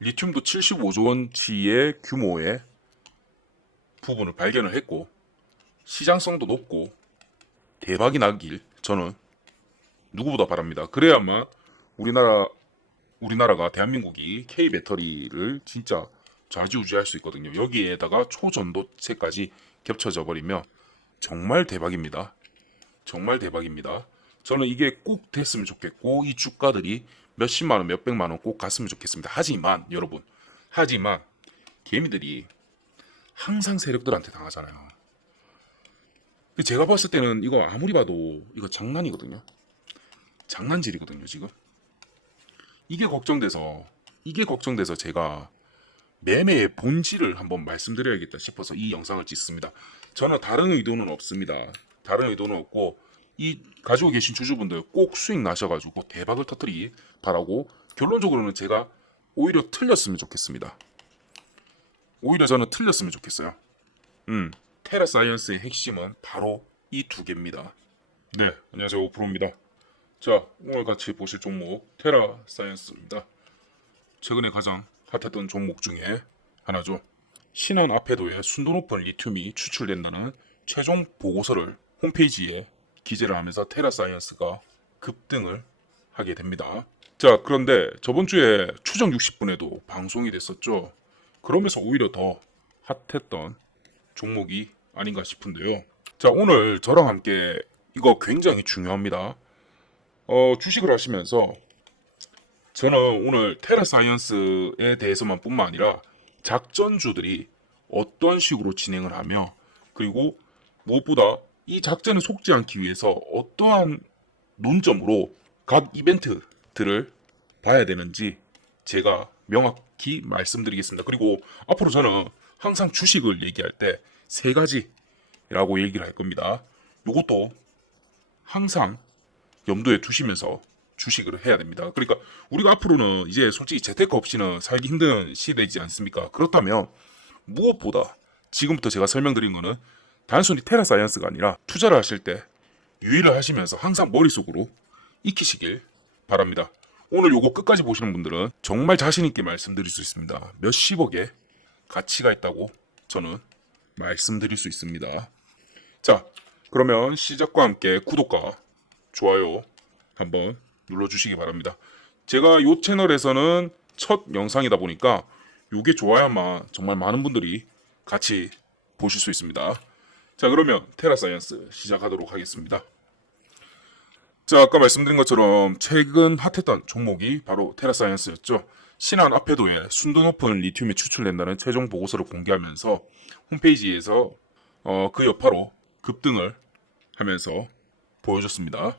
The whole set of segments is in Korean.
리튬도 75조 원치의 규모의 부분을 발견을 했고 시장성도 높고 대박이 나길 저는 누구보다 바랍니다. 그래야만 우리나라가 대한민국이 K 배터리를 진짜 좌지우지할 수 있거든요. 여기에다가 초전도체까지 겹쳐져 버리면 정말 대박입니다. 정말 대박입니다. 저는 이게 꼭 됐으면 좋겠고 이 주가들이 몇십만 원, 몇백만 원 꼭 갔으면 좋겠습니다. 하지만 여러분, 개미들이 항상 세력들한테 당하잖아요. 제가 봤을 때는 이거 아무리 봐도 이거 장난이거든요. 장난질이거든요, 지금. 이게 걱정돼서 제가 매매의 본질을 한번 말씀드려야겠다 싶어서 이 영상을 찍습니다. 저는 다른 의도는 없습니다. 다른 의도는 없고 이 가지고 계신 주주분들 꼭 수익 나셔가지고 대박을 터뜨리기 바라고 결론적으로는 제가 오히려 틀렸으면 좋겠습니다. 오히려 저는 틀렸으면 좋겠어요. 테라사이언스의 핵심은 바로 이 두 개입니다. 네, 안녕하세요. 오프로입니다. 자, 오늘 같이 보실 종목 테라사이언스입니다. 최근에 가장 핫했던 종목 중에 하나죠. 신한 앞에도에 순도 높은 리튬이 추출된다는 최종 보고서를 홈페이지에 기재를 하면서 테라사이언스가 급등을 하게 됩니다. 자, 그런데 저번 주에 추정 60분에도 방송이 됐었죠. 그러면서 오히려 더 핫했던 종목이 아닌가 싶은데요. 자, 오늘 저랑 함께 이거 굉장히 중요합니다. 주식을 하시면서 저는 오늘 테라사이언스에 대해서만 뿐만 아니라 작전주들이 어떤 식으로 진행을 하며 그리고 무엇보다 이 작전에 속지 않기 위해서 어떠한 논점으로 각 이벤트들을 봐야 되는지 제가 명확히 말씀드리겠습니다. 그리고 앞으로 저는 항상 주식을 얘기할 때 세 가지라고 얘기를 할 겁니다. 이것도 항상 염두에 두시면서 주식을 해야 됩니다. 그러니까 우리가 앞으로는 이제 솔직히 재테크 없이는 살기 힘든 시대이지 않습니까? 그렇다면 무엇보다 지금부터 제가 설명드린 거는 단순히 테라사이언스가 아니라 투자를 하실 때 유의를 하시면서 항상 머릿속으로 익히시길 바랍니다. 오늘 요거 끝까지 보시는 분들은 정말 자신있게 말씀드릴 수 있습니다. 몇십억의 가치가 있다고 저는 말씀드릴 수 있습니다. 자, 그러면 시작과 함께 구독과 좋아요 한번 눌러주시기 바랍니다. 제가 이 채널에서는 첫 영상이다 보니까 요게 좋아야만 정말 많은 분들이 같이 보실 수 있습니다. 자, 그러면 테라사이언스 시작하도록 하겠습니다. 자, 아까 말씀드린 것처럼 최근 핫했던 종목이 바로 테라사이언스였죠. 신한 앞에도에 순도 높은 리튬이 추출된다는 최종 보고서를 공개하면서 홈페이지에서 그 여파로 급등을 하면서 보여줬습니다.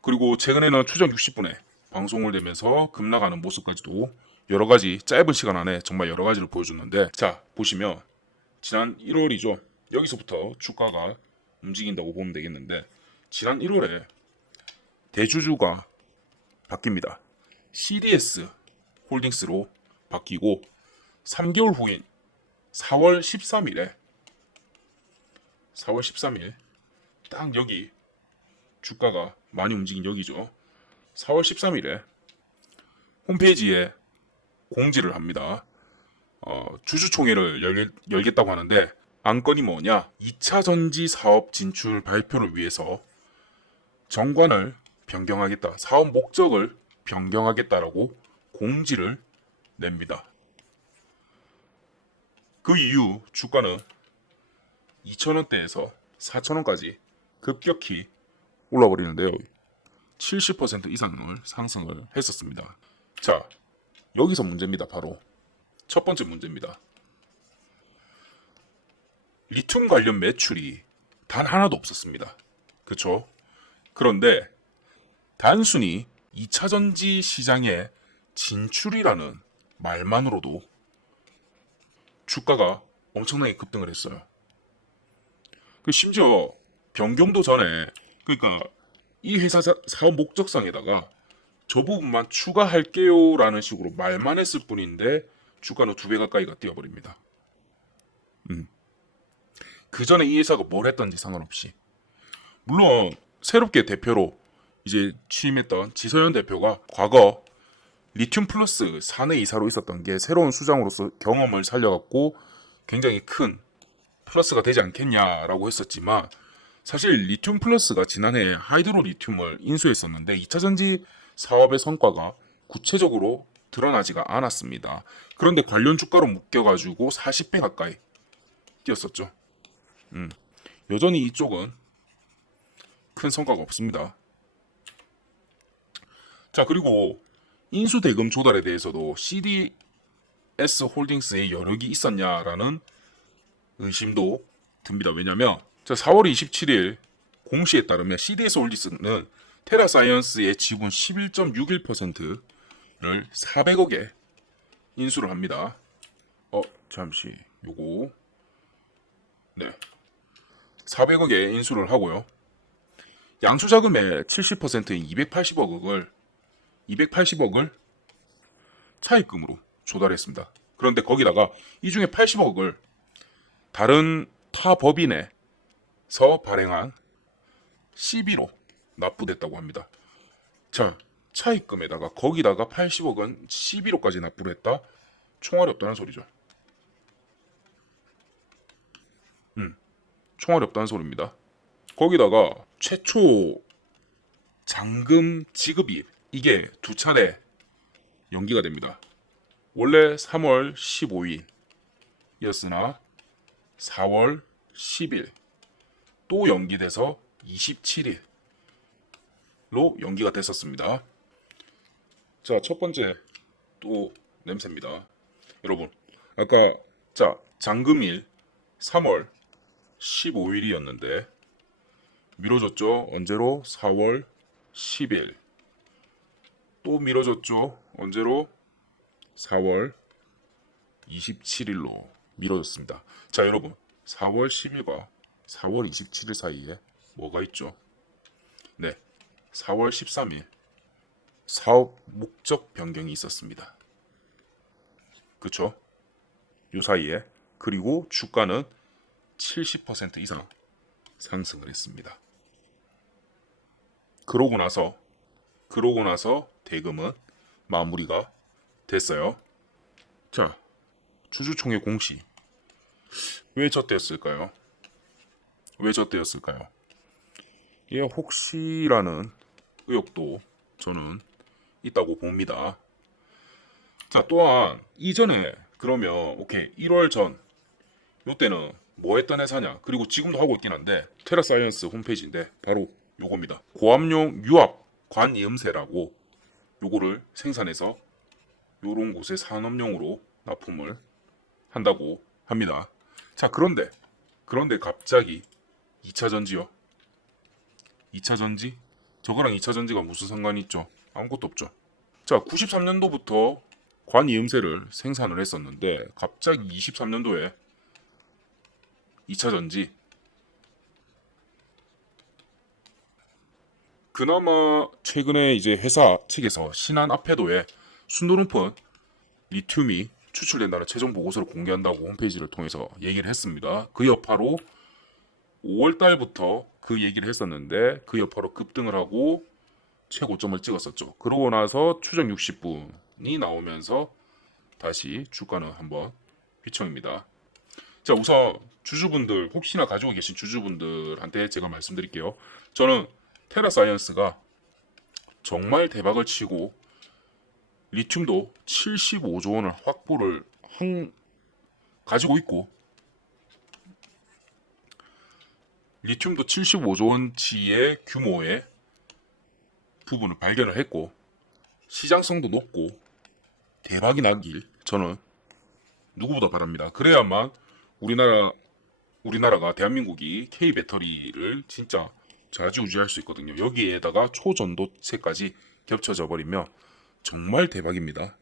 그리고 최근에는 추정 60분에 방송을 되면서 급락하는 모습까지도 여러가지 짧은 시간 안에 정말 여러가지를 보여줬는데, 자, 보시면 지난 1월이죠. 여기서부터 주가가 움직인다고 보면 되겠는데, 지난 1월에 대주주가 바뀝니다. CDS 홀딩스로 바뀌고 3개월 후인 4월 13일 딱 여기 주가가 많이 움직인 여기죠. 4월 13일에 홈페이지에 공지를 합니다. 주주총회를 열겠다고 하는데 안건이 뭐냐? 2차 전지 사업 진출 발표를 위해서 정관을 변경하겠다. 사업 목적을 변경하겠다라고 공지를 냅니다. 그 이후 주가는 2,000원대에서 4,000원까지 급격히 올라버리는데요. 70% 이상을 상승을 했었습니다. 자, 여기서 문제입니다. 바로 첫 번째 문제입니다. 리튬 관련 매출이 단 하나도 없었습니다. 그렇죠? 그런데 단순히 2차 전지 시장에 진출이라는 말만으로도 주가가 엄청나게 급등을 했어요. 심지어 변경도 전에, 그러니까 이 회사 사업 목적상에다가 저 부분만 추가할게요 라는 식으로 말만 했을 뿐인데 주가는 2배 가까이가 뛰어버립니다. 그 전에 이 회사가 뭘 했던지 상관없이, 물론 새롭게 대표로 이제 취임했던 지서연 대표가 과거 리튬 플러스 사내 이사로 있었던 게 새로운 수장으로서 경험을 살려갖고 굉장히 큰 플러스가 되지 않겠냐라고 했었지만, 사실 리튬 플러스가 지난해 하이드로 리튬을 인수했었는데 2차 전지 사업의 성과가 구체적으로 드러나지가 않았습니다. 그런데 관련 주가로 묶여가지고 40배 가까이 뛰었었죠. 여전히 이쪽은 큰 성과가 없습니다. 자, 그리고 인수 대금 조달에 대해서도 CDS 홀딩스에 여력이 있었냐라는 의심도 듭니다. 왜냐면 4월 27일 공시에 따르면 CDS 홀딩스는 테라사이언스의 지분 11.61%를 400억에 인수를 합니다. 잠시 요거 400억에 인수를 하고요. 양수자금의 70%인 280억을 차입금으로 조달했습니다. 그런데 거기다가 이 중에 80억을 다른 타 법인에서 발행한 CB로 납부됐다고 합니다. 자, 차입금에다가 거기다가 80억은 CB로까지 납부를 했다? 총알이 없다는 소리죠. 총알이 없다는 소리입니다. 거기다가 최초 잔금 지급이 이게 두 차례 연기가 됩니다. 원래 3월 15일이었으나 4월 10일 또 연기돼서 27일로 연기가 됐었습니다. 자, 첫 번째 또 냄새입니다. 여러분, 아까 잔금일 3월 15일이었는데 미뤄졌죠. 언제로? 4월 10일. 또 미뤄졌죠. 언제로? 4월 27일로 미뤄졌습니다. 자, 여러분, 4월 10일과 4월 27일 사이에 뭐가 있죠? 4월 13일 사업 목적 변경이 있었습니다. 그쵸? 요 사이에. 그리고 주가는 70% 이상 상승을 했습니다. 그러고 나서 대금은 마무리가 됐어요. 자, 주주총회 공시. 왜 저때였을까요? 이게 혹시라는 의혹도 저는 있다고 봅니다. 자, 또한 이전에 그러면 오케이 1월 전 요때는 뭐 했던 회사냐, 그리고 지금도 하고 있긴 한데 테라사이언스 홈페이지인데 바로 요겁니다. 고압용 유압 관이음새라고 요거를 생산해서 요런 곳에 산업용으로 납품을 한다고 합니다. 자, 그런데 갑자기 2차 전지요. 2차 전지? 저거랑 2차 전지가 무슨 상관이 있죠? 아무것도 없죠. 자, 93년도부터 관이음새를 생산을 했었는데 갑자기 23년도에 2차 전지. 그나마 최근에 이제 회사 측에서 신한 앞에도에 순도 높은 리튬이 추출된다는 최종 보고서를 공개한다고 홈페이지를 통해서 얘기를 했습니다. 그 여파로 5월 달부터 그 얘기를 했었는데 그 여파로 급등을 하고 최고점을 찍었었죠. 그러고 나서 추정 60분이 나오면서 다시 주가는 한번 휘청입니다. 자, 우선 주주분들, 혹시나 가지고 계신 주주분들한테 제가 말씀드릴게요. 저는 테라사이언스가 정말 대박을 치고 리튬도 75조 원을 확보를 가지고 있고 리튬도 75조 원치의 규모의 부분을 발견을 했고 시장성도 높고 대박이 나길 저는 누구보다 바랍니다. 그래야만 우리나라가 대한민국이 K배터리를 진짜 좌지우지할 수 있거든요. 여기에다가 초전도체까지 겹쳐져 버리면 정말 대박입니다.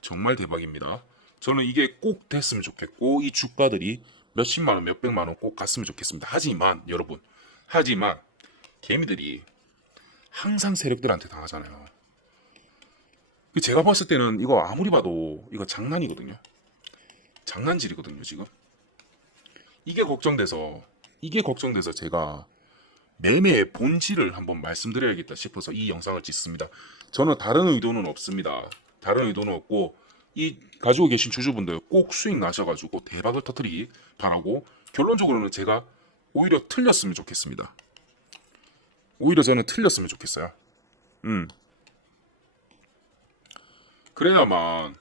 정말 대박입니다. 저는 이게 꼭 됐으면 좋겠고 이 주가들이 몇십만 원, 몇백만 원 꼭 갔으면 좋겠습니다. 하지만 여러분, 개미들이 항상 세력들한테 당하잖아요. 제가 봤을 때는 이거 아무리 봐도 이거 장난이거든요. 장난질이거든요, 지금. 이게 걱정돼서 제가 매매의 본질을 한번 말씀드려야겠다 싶어서 이 영상을 찍습니다. 저는 다른 의도는 없습니다. 다른 의도는 없고 이 가지고 계신 주주분들 꼭 수익 나셔가지고 대박을 터뜨리기 바라고 결론적으로는 제가 오히려 틀렸으면 좋겠습니다. 오히려 저는 틀렸으면 좋겠어요. 그래야만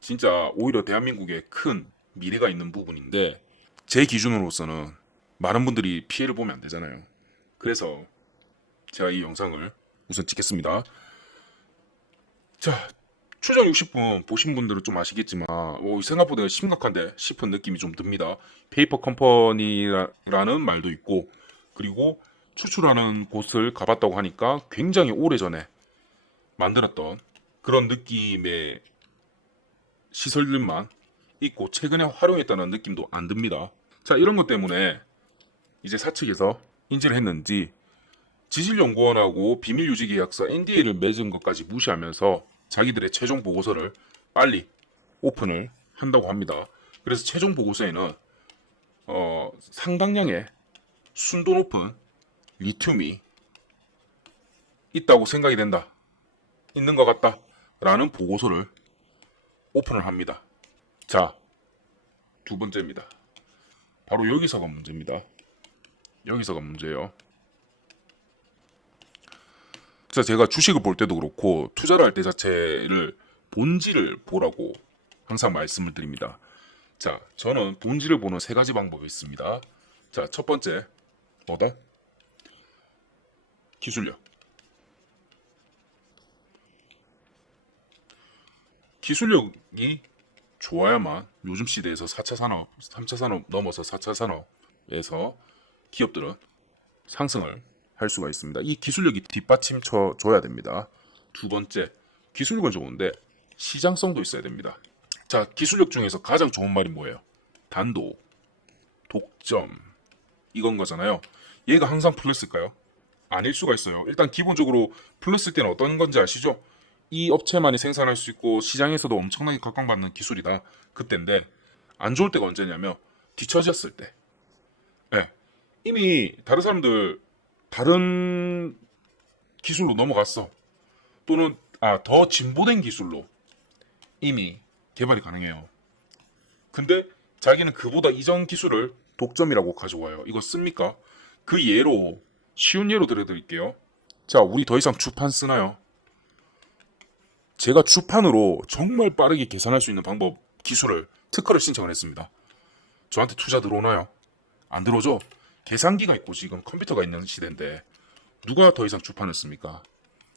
진짜 오히려 대한민국에 큰 미래가 있는 부분인데 제 기준으로서는 많은 분들이 피해를 보면 안 되잖아요. 그래서 제가 이 영상을 우선 찍겠습니다. 자, 추정 60분 보신 분들은 좀 아시겠지만 생각보다 심각한데 싶은 느낌이 좀 듭니다. 페이퍼 컴퍼니라는 말도 있고 그리고 추출하는 곳을 가봤다고 하니까 굉장히 오래전에 만들었던 그런 느낌의 시설들만 있고 최근에 활용했다는 느낌도 안 듭니다. 자, 이런 것 때문에 이제 사측에서 인지를 했는지 지질연구원하고 비밀유지계약서 NDA를 맺은 것까지 무시하면서 자기들의 최종 보고서를 빨리 오픈을 한다고 합니다. 그래서 최종 보고서에는 상당량의 순도 높은 리튬이 있다고 생각이 된다. 있는 것 같다. 라는 보고서를 오픈을 합니다. 자, 두 번째입니다. 바로 여기서가 문제입니다. 여기서가 문제예요. 자, 제가 주식을 볼 때도 그렇고 투자를 할 때 자체를 본질을 보라고 항상 말씀을 드립니다. 자, 저는 본질을 보는 세 가지 방법이 있습니다. 자, 첫 번째 뭐다? 기술력. 기술력이 좋아야만 요즘 시대에서 4차 산업, 3차 산업 넘어서 4차 산업에서 기업들은 상승을 할 수가 있습니다. 이 기술력이 뒷받침쳐 줘야 됩니다. 두 번째, 기술력은 좋은데 시장성도 있어야 됩니다. 자, 기술력 중에서 가장 좋은 말이 뭐예요? 단독, 독점, 이건 거잖아요. 얘가 항상 플러스일까요? 아닐 수가 있어요. 일단 기본적으로 플러스일 때는 어떤 건지 아시죠? 이 업체만이 생산할 수 있고 시장에서도 엄청나게 각광받는 기술이다. 그때인데 안 좋을 때가 언제냐면 뒤처졌을 때. 네. 이미 다른 사람들 다른 기술로 넘어갔어. 또는 더 진보된 기술로 이미 개발이 가능해요. 근데 자기는 그보다 이전 기술을 독점이라고 가져와요. 이거 씁니까? 그 예로 쉬운 예로 들어드릴게요. 자, 우리 더 이상 주판 쓰나요? 제가 주판으로 정말 빠르게 계산할 수 있는 방법 기술을 특허를 신청을 했습니다. 저한테 투자 들어오나요? 안 들어오죠? 계산기가 있고 지금 컴퓨터가 있는 시대인데 누가 더 이상 주판을 씁니까?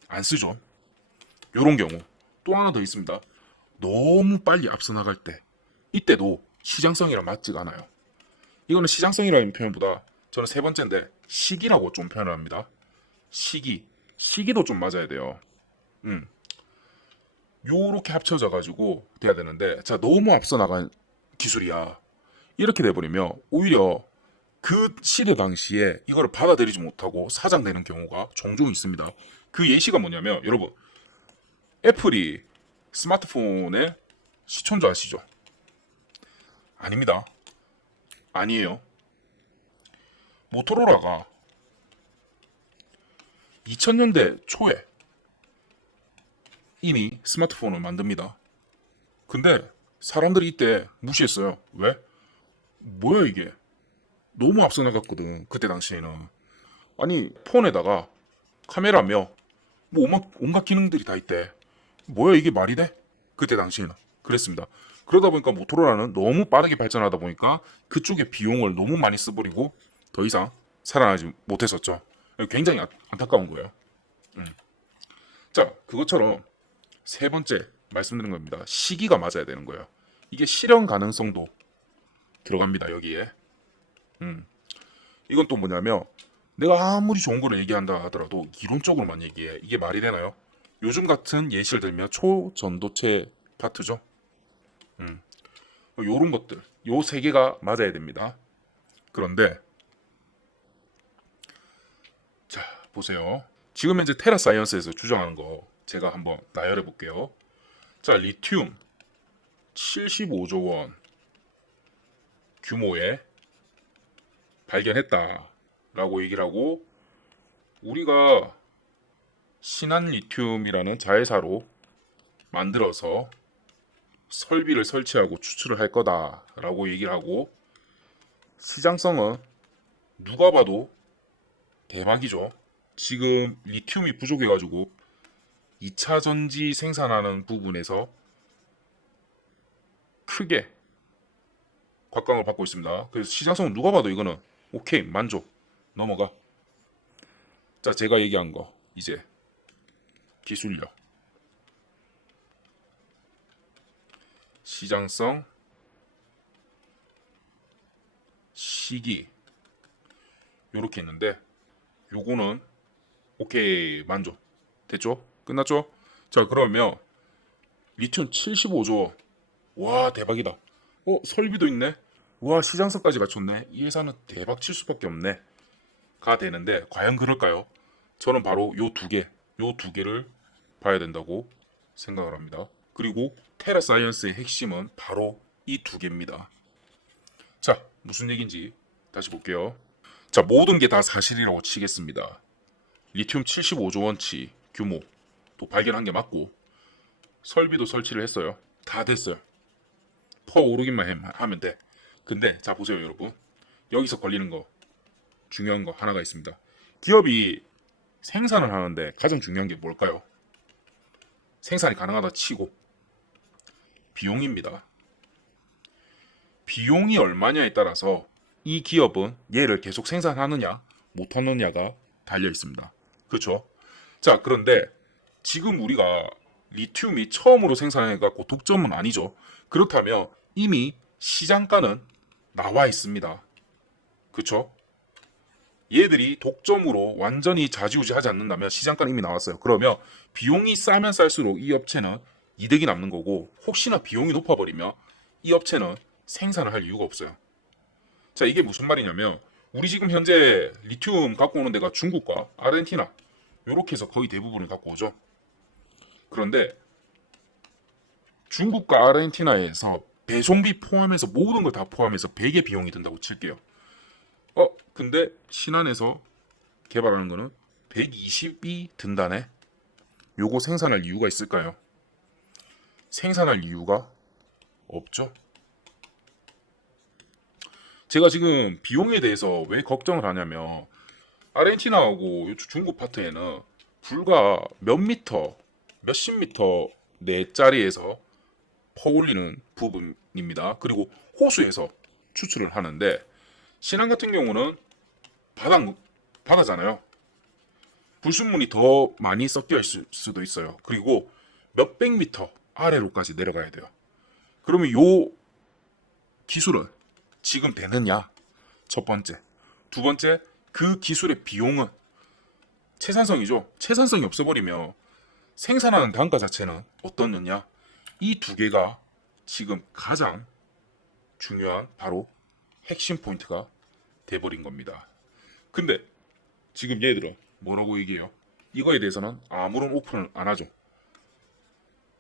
안 쓰죠. 요런 경우 또 하나 더 있습니다. 너무 빨리 앞서 나갈 때 이때도 시장성이랑 맞지가 않아요. 이거는 시장성이라는 표현보다 저는 세 번째인데 시기라고 좀 표현을 합니다. 시기도 좀 맞아야 돼요. 요렇게 합쳐져 가지고 돼야 되는데 자, 너무 앞서 나간 기술이야. 이렇게 돼버리면 오히려 그 시대 당시에 이거를 받아들이지 못하고 사장되는 경우가 종종 있습니다. 그 예시가 뭐냐면 여러분 애플이 스마트폰의 시초인 줄 아시죠? 아닙니다. 아니에요. 모토로라가 2000년대 초에 이미 스마트폰을 만듭니다. 근데 사람들이 이때 무시했어요. 왜? 뭐야 이게? 너무 앞서 나갔거든. 그때 당시에는. 아니 폰에다가 카메라며 뭐 온갖 기능들이 다 있대. 뭐야 이게 말이 돼? 그때 당시에는 그랬습니다. 그러다 보니까 모토로라는 너무 빠르게 발전하다 보니까 그쪽에 비용을 너무 많이 써버리고 더 이상 살아나지 못했었죠. 굉장히 안타까운 거예요. 자, 그것처럼 세 번째 말씀드린 겁니다. 시기가 맞아야 되는 거예요. 이게 실현 가능성도 들어갑니다. 여기에. 이건 또 뭐냐면 내가 아무리 좋은 거를 얘기한다 하더라도 이론적으로만 얘기해. 이게 말이 되나요? 요즘 같은 예시를 들면 초전도체 파트죠. 요런 것들 요 세 개가 맞아야 됩니다. 그런데 자 보세요. 지금 현재 테라사이언스에서 주장하는 거 제가 한번 나열해 볼게요. 자, 리튬 75조 원 규모의 발견했다라고 얘기를 하고 우리가 신한리튬이라는 자회사로 만들어서 설비를 설치하고 추출을 할 거다라고 얘기를 하고, 시장성은 누가 봐도 대박이죠. 지금 리튬이 부족해가지고 2차 전지 생산하는 부분에서 크게 곽광을 받고 있습니다. 그래서 시장성은 누가 봐도 이거는 오케이, 만족, 넘어가. 자, 제가 얘기한 거 이제 기술력, 시장성, 시기 요렇게 있는데, 요거는 오케이, 만족, 됐죠? 끝났죠? 자, 그러면 리튬 75조, 와 대박이다. 설비도 있네. 와, 시장성까지 갖췄네. 이 회사는 대박 칠 수밖에 없네 가 되는데, 과연 그럴까요? 저는 바로 요 두 개를 봐야 된다고 생각을 합니다. 그리고 테라사이언스의 핵심은 바로 이 두 개입니다. 자, 무슨 얘기인지 다시 볼게요. 자, 모든 게 다 사실이라고 치겠습니다. 리튬 75조 원치 규모 또 발견한 게 맞고, 설비도 설치를 했어요. 다 됐어요. 퍼 오르기만 하면 돼. 근데 자, 보세요 여러분, 여기서 걸리는 거, 중요한 거 하나가 있습니다. 기업이 생산을 하는데 가장 중요한 게 뭘까요? 생산이 가능하다 치고 비용입니다. 비용이 얼마냐에 따라서 이 기업은 얘를 계속 생산하느냐 못하느냐가 달려 있습니다. 그렇죠? 자, 그런데 지금 우리가 리튬이 처음으로 생산해갖고 독점은 아니죠. 그렇다면 이미 시장가는 나와 있습니다. 그렇죠? 얘들이 독점으로 완전히 좌지우지하지 않는다면 시장가는 이미 나왔어요. 그러면 비용이 싸면 쌀수록 이 업체는 이득이 남는 거고, 혹시나 비용이 높아버리면 이 업체는 생산을 할 이유가 없어요. 자, 이게 무슨 말이냐면, 우리 지금 현재 리튬 갖고 오는 데가 중국과 아르헨티나 요렇게 해서 거의 대부분을 갖고 오죠. 그런데 중국과 아르헨티나에서 배송비 포함해서 모든 걸 다 포함해서 100의 비용이 든다고 칠게요. 근데 신안에서 개발하는 거는 120이 든다네. 요거 생산할 이유가 있을까요? 생산할 이유가 없죠. 제가 지금 비용에 대해서 왜 걱정을 하냐면, 아르헨티나하고 중국 파트에는 불과 몇십 미터 내짜리에서 퍼올리는 부분입니다. 그리고 호수에서 추출을 하는데, 신안 같은 경우는 바다잖아요. 불순물이 더 많이 섞여 있을 수도 있어요. 그리고 몇백 미터 아래로까지 내려가야 돼요. 그러면 요 기술은 지금 되느냐? 첫 번째. 두 번째, 그 기술의 비용은 채산성이죠. 채산성이 없어버리면 생산하는 단가 자체는 어떻느냐? 이 두 개가 지금 가장 중요한 바로 핵심 포인트가 돼버린 겁니다. 근데 지금 얘들은 뭐라고 얘기해요? 이거에 대해서는 아무런 오픈을 안 하죠.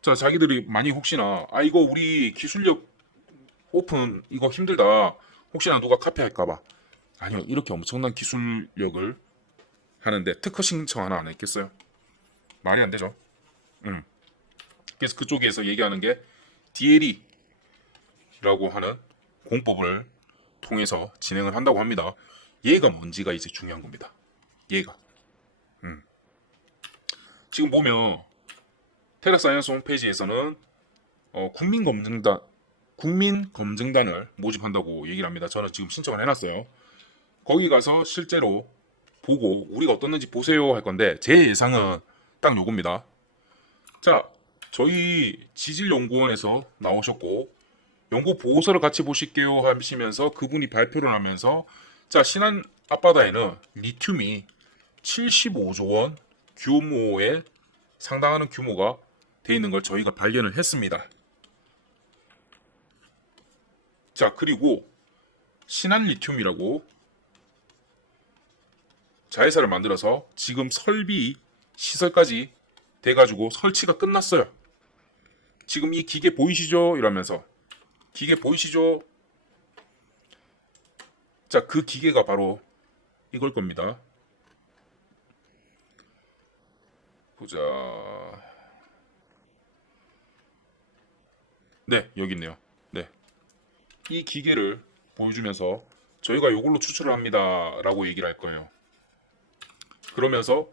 자, 자기들이 많이 혹시나 이거 우리 기술력 오픈 이거 힘들다, 혹시나 누가 카피할까봐. 아니요, 이렇게 엄청난 기술력을 하는데 특허 신청 하나 안 했겠어요? 말이 안 되죠. 그래서 그쪽에서 얘기하는 게 DLE라고 하는 공법을 통해서 진행을 한다고 합니다. 얘가 뭔지가 이제 중요한 겁니다. 얘가. 지금 보면 테라사이언스 홈페이지에서는 국민검증단을 모집한다고 얘기를 합니다. 저는 지금 신청을 해놨어요. 거기 가서 실제로 보고 우리가 어떻는지 보세요 할 건데, 제 예상은 딱 요겁니다. 자, 저희 지질연구원에서 나오셨고 연구 보고서를 같이 보실게요 하시면서 그분이 발표를 하면서, 자, 신안 앞바다에는 리튬이 75조 원 규모에 상당하는 규모가 돼 있는 걸 저희가 발견을 했습니다. 자, 그리고 신안 리튬이라고 자회사를 만들어서 지금 설비 시설까지 돼가지고 설치가 끝났어요. 지금 이 기계 보이시죠? 이러면서 기계 보이시죠? 자, 그 기계가 바로 이걸 겁니다. 보자. 네, 여기 있네요. 네, 이 기계를 보여주면서 저희가 이걸로 추출을 합니다 라고 얘기를 할 거예요. 그러면서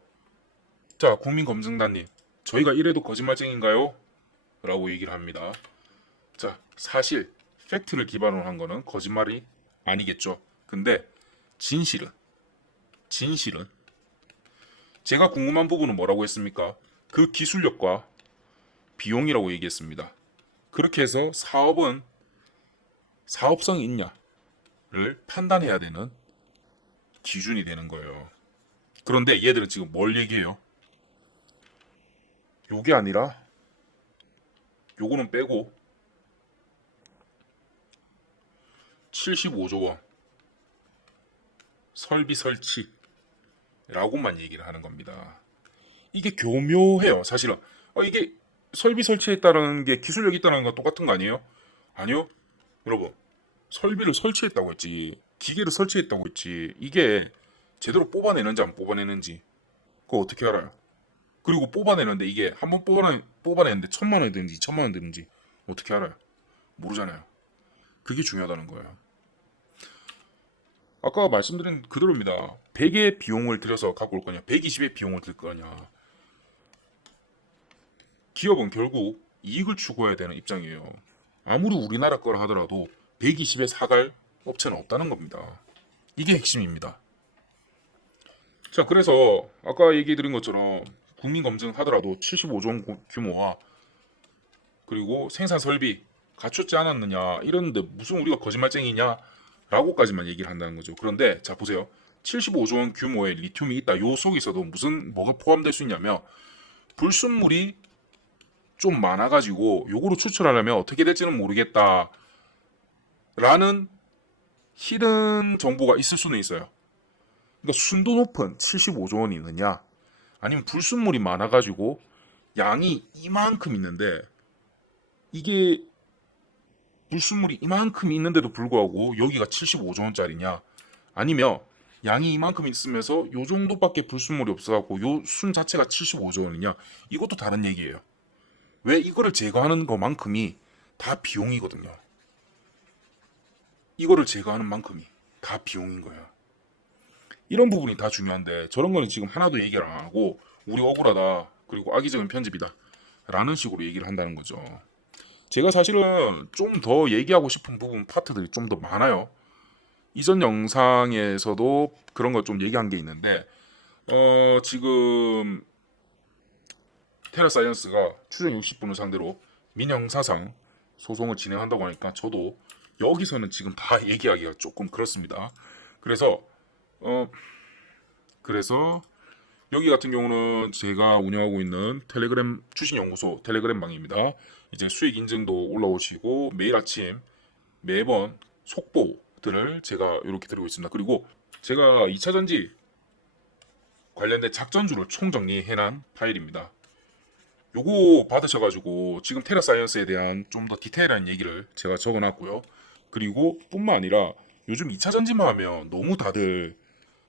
자, 국민검증단님, 저희가 이래도 거짓말쟁인가요? 라고 얘기를 합니다. 자, 사실 팩트를 기반으로 한 거는 거짓말이 아니겠죠. 근데 진실은 제가 궁금한 부분은 뭐라고 했습니까? 그 기술력과 비용이라고 얘기했습니다. 그렇게 해서 사업은 사업성이 있냐를 판단해야 되는 기준이 되는 거예요. 그런데 얘들은 지금 뭘 얘기해요? 요게 아니라 요거는 빼고 75조 원 설비 설치라고만 얘기를 하는 겁니다. 이게 교묘해요, 사실은. 이게 설비 설치했다는 게 기술력이 있다는 거 똑같은 거 아니에요? 아니요. 여러분, 설비를 설치했다고 했지, 기계를 설치했다고 했지, 이게 제대로 뽑아내는지 안 뽑아내는지 그거 어떻게 알아요? 그리고 뽑아내는데 이게 한번 뽑아내는데 1,000만 원이 되는지 2,000만 원 되는지 어떻게 알아요? 모르잖아요. 그게 중요하다는 거예요. 아까 말씀드린 그대로입니다. 100의 비용을 들여서 갖고 올 거냐, 120의 비용을 들 거냐. 기업은 결국 이익을 추구해야 되는 입장이에요. 아무리 우리나라 거라 하더라도 120에 사갈 업체는 없다는 겁니다. 이게 핵심입니다. 자, 그래서 아까 얘기 드린 것처럼 국민검증 하더라도 75조 원 규모와 그리고 생산 설비 갖췄지 않았느냐 이러는데 무슨 우리가 거짓말쟁이냐 라고까지만 얘기를 한다는 거죠. 그런데 자, 보세요. 75조 원 규모의 리튬이 있다. 요 속에서도 뭐가 포함될 수 있냐면 불순물이 좀 많아가지고 요거로 추출하려면 어떻게 될지는 모르겠다 라는 히든 정보가 있을 수는 있어요. 그러니까 순도 높은 75조 원이 있느냐, 아니면 불순물이 많아가지고 양이 이만큼 있는데 이게 불순물이 이만큼 있는데도 불구하고 여기가 75조 원짜리냐, 아니면 양이 이만큼 있으면서 요 정도밖에 불순물이 없어갖고 요 순 자체가 75조 원이냐, 이것도 다른 얘기예요. 왜? 이거를 제거하는 것만큼이 다 비용이거든요. 이거를 제거하는 만큼이 다 비용인 거예요. 이런 부분이 다 중요한데 저런 거는 지금 하나도 얘기를 안 하고 우리 억울하다, 그리고 악의적인 편집이다 라는 식으로 얘기를 한다는 거죠. 제가 사실은 좀 더 얘기하고 싶은 부분 파트들이 좀 더 많아요. 이전 영상에서도 그런 거 좀 얘기한 게 있는데 지금 테라사이언스가 추정 60분을 상대로 민형사상 소송을 진행한다고 하니까 저도 여기서는 지금 다 얘기하기가 조금 그렇습니다. 그래서 여기 같은 경우는 제가 운영하고 있는 텔레그램 주식연구소 텔레그램 방입니다. 이제 수익 인증도 올라오시고 매일 아침 매번 속보들을 제가 이렇게 드리고 있습니다. 그리고 제가 2차전지 관련된 작전주를 총정리해놓은 파일입니다. 요거 받으셔가지고 지금 테라사이언스에 대한 좀 더 디테일한 얘기를 제가 적어놨고요. 그리고 뿐만 아니라 요즘 2차전지만 하면 너무 다들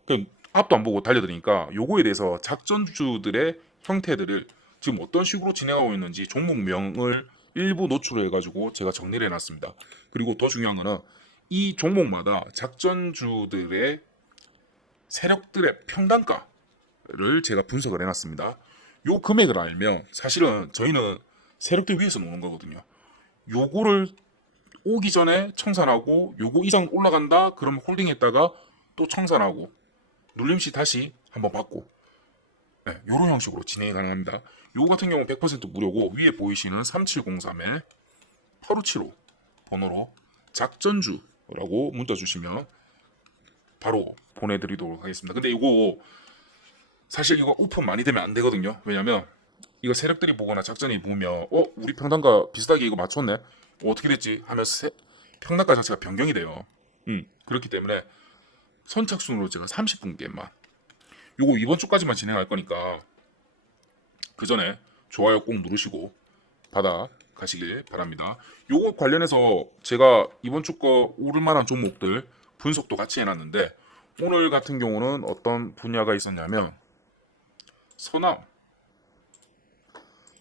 그냥 앞도 안 보고 달려드니까 요거에 대해서 작전주들의 형태들을 지금 어떤 식으로 진행하고 있는지 종목명을 일부 노출해가지고 제가 정리를 해놨습니다. 그리고 더 중요한 거는 이 종목마다 작전주들의 세력들의 평단가를 제가 분석을 해놨습니다. 요 금액을 알면 사실은 저희는 세력들 위에서 노는 거거든요. 요거를 오기 전에 청산하고 요거 이상 올라간다 그러면 홀딩했다가 또 청산하고 눌림시 다시 한번 받고, 네, 요런 형식으로 진행이 가능합니다. 요거 같은 경우 100% 무료고 위에 보이시는 3703에 8575 번호로 작전주라고 문자 주시면 바로 보내드리도록 하겠습니다. 근데 이거 사실 이거 오픈 많이 되면 안 되거든요. 왜냐면 이거 세력들이 보거나 작전이 보면 우리 평단가 비슷하게 이거 맞췄네, 어떻게 됐지 하면서 평단가 자체가 변경이 돼요. 그렇기 때문에 선착순으로 제가 30분께만 요거 이번 주까지만 진행할 거니까 그 전에 좋아요 꼭 누르시고 받아 가시길 바랍니다. 요거 관련해서 제가 이번 주 거 오를 만한 종목들 분석도 같이 해놨는데 오늘 같은 경우는 어떤 분야가 있었냐면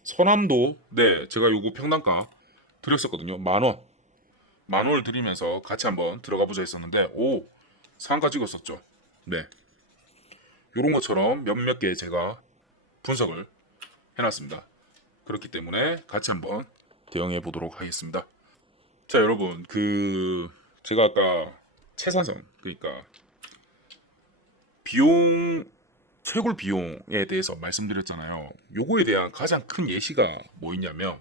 서남도 네, 제가 요거 평단가 드렸었거든요. 10,000원. 10,000원을 드리면서 같이 한번 들어가 보자 했었는데 상가 찍었었죠. 네. 요런 것처럼 몇몇 개 제가 분석을 해놨습니다. 그렇기 때문에 같이 한번 대응해 보도록 하겠습니다. 자, 여러분, 제가 아까 채산성, 그러니까 채굴 비용에 대해서 말씀드렸잖아요. 요거에 대한 가장 큰 예시가 뭐 있냐면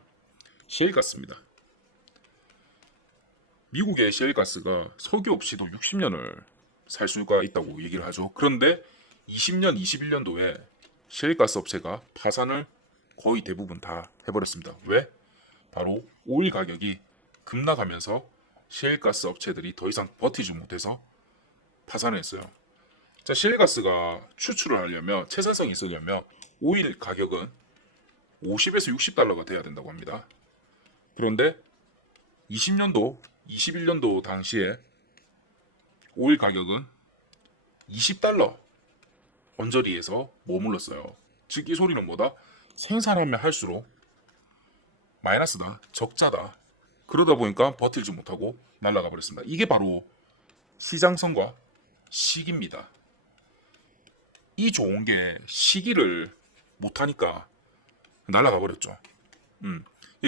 셰일가스입니다. 미국의 셰일가스가 석유 없이도 60년을 살 수가 있다고 얘기를 하죠. 그런데 20년, 21년도에 셰일가스 업체가 파산을 거의 대부분 다 해버렸습니다. 왜? 바로 오일 가격이 급락하면서 셰일가스 업체들이 더 이상 버티지 못해서 파산을 했어요. 자, 셰일가스가 추출을 하려면, 채산성이 있으려면 오일 가격은 50에서 60달러가 돼야 된다고 합니다. 그런데 20년도, 21년도 당시에 오일 가격은 20달러 언저리에서 머물렀어요. 즉, 이 소리는 뭐다? 생산하면 할수록 마이너스다, 적자다. 그러다 보니까 버틸지 못하고 날아가 버렸습니다. 이게 바로 시장성과 시기입니다. 이 좋은 게 시기를 못하니까 날아가 버렸죠.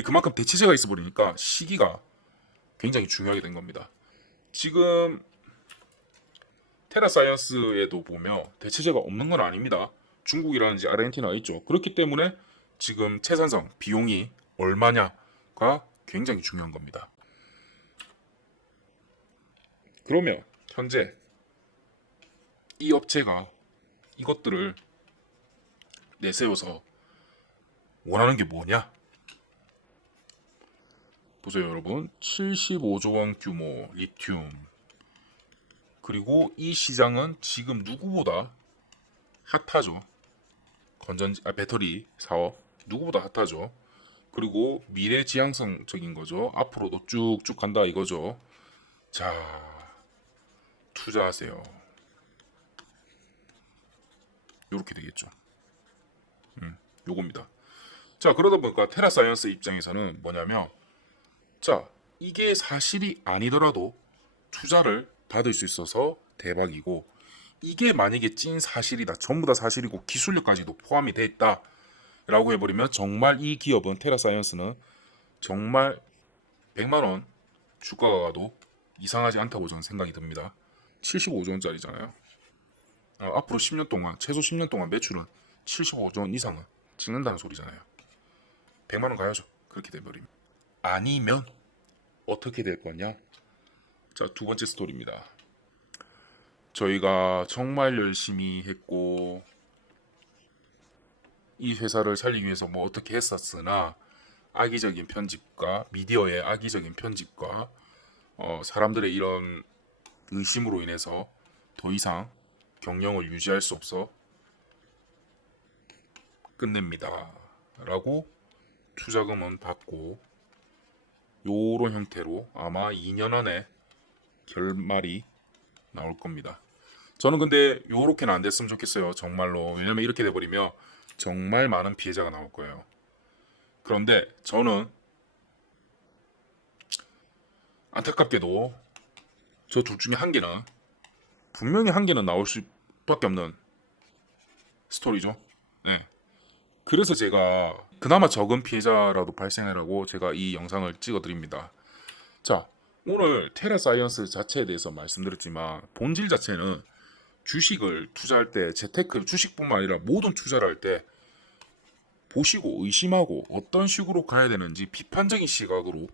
그만큼 대체제가 있어 버리니까 시기가 굉장히 중요하게 된 겁니다. 지금 테라사이언스에도 보면 대체제가 없는 건 아닙니다. 중국이라든지 아르헨티나 있죠. 그렇기 때문에 지금 채산성 비용이 얼마냐가 굉장히 중요한 겁니다. 그러면 현재 이 업체가 이것들을 내세워서 원하는 게 뭐냐? 보세요, 여러분. 75조 원 규모 리튬. 그리고 이 시장은 지금 누구보다 핫하죠. 배터리 사업 누구보다 핫하죠. 그리고 미래지향성적인 거죠. 앞으로도 쭉쭉 간다 이거죠. 자, 투자하세요. 요렇게 되겠죠. 요겁니다. 자, 그러다 보니까 테라사이언스 입장에서는 뭐냐면, 자, 이게 사실이 아니더라도 투자를 받을 수 있어서 대박이고, 이게 만약에 찐 사실이다, 전부 다 사실이고 기술력까지도 포함이 돼 있다 라고 해버리면 정말 이 기업은, 테라사이언스는 정말 100만원 주가가 가도 이상하지 않다고 저는 생각이 듭니다. 75조 원짜리잖아요. 앞으로 10년 동안, 최소 10년 동안 매출은 75조 원 이상은 찍는다는 소리잖아요. 100만원 가야죠. 그렇게 돼버리면. 아니면 어떻게 될 거냐? 자, 두 번째 스토리입니다. 저희가 정말 열심히 했고 이 회사를 살리기 위해서 뭐 어떻게 했었으나 악의적인 편집과 미디어의 악의적인 편집과 사람들의 이런 의심으로 인해서 더 이상 경영을 유지할 수 없어 끝냅니다 라고 투자금은 받고, 요런 형태로 아마 2년 안에 결말이 나올 겁니다. 저는 근데 요렇게는 안 됐으면 좋겠어요, 정말로. 왜냐면 이렇게 돼버리면 정말 많은 피해자가 나올 거예요. 그런데 저는 안타깝게도 저 둘 중에 한 개는, 분명히 한 개는 나올 수밖에 없는 스토리죠. 네. 그래서 제가 그나마 적은 피해자라도 발생하라고 제가 이 영상을 찍어드립니다. 자, 오늘 테라사이언스 자체에 대해서 말씀드렸지만 본질 자체는 주식을 투자할 때, 재테크 주식뿐만 아니라 모든 투자를 할 때 보시고 의심하고 어떤 식으로 가야 되는지 비판적인 시각으로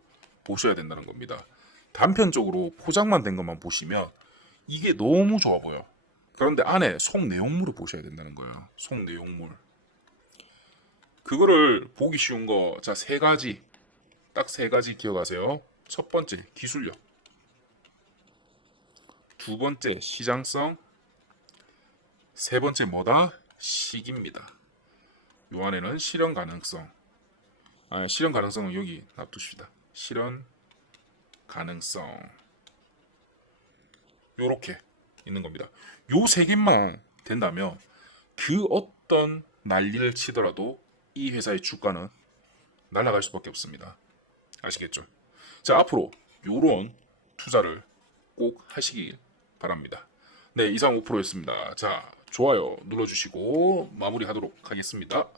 보셔야 된다는 겁니다. 단편적으로 포장만 된 것만 보시면 이게 너무 좋아 보여. 그런데 안에 속 내용물을 보셔야 된다는 거예요. 속 내용물. 그거를 보기 쉬운 거, 자, 세 가지, 딱 세 가지 기억하세요. 첫 번째, 기술력. 두 번째, 시장성. 세 번째 뭐다? 시기입니다. 요 안에는 실현 가능성. 실현 가능성은 여기 놔두십시다. 실현 가능성. 요렇게 있는 겁니다. 요 세 개만 된다면 그 어떤 난리를 치더라도 이 회사의 주가는 날아갈 수밖에 없습니다. 아시겠죠? 자, 앞으로 요런 투자를 꼭 하시길 바랍니다. 네, 이상 5%였습니다. 자, 좋아요 눌러주시고 마무리하도록 하겠습니다.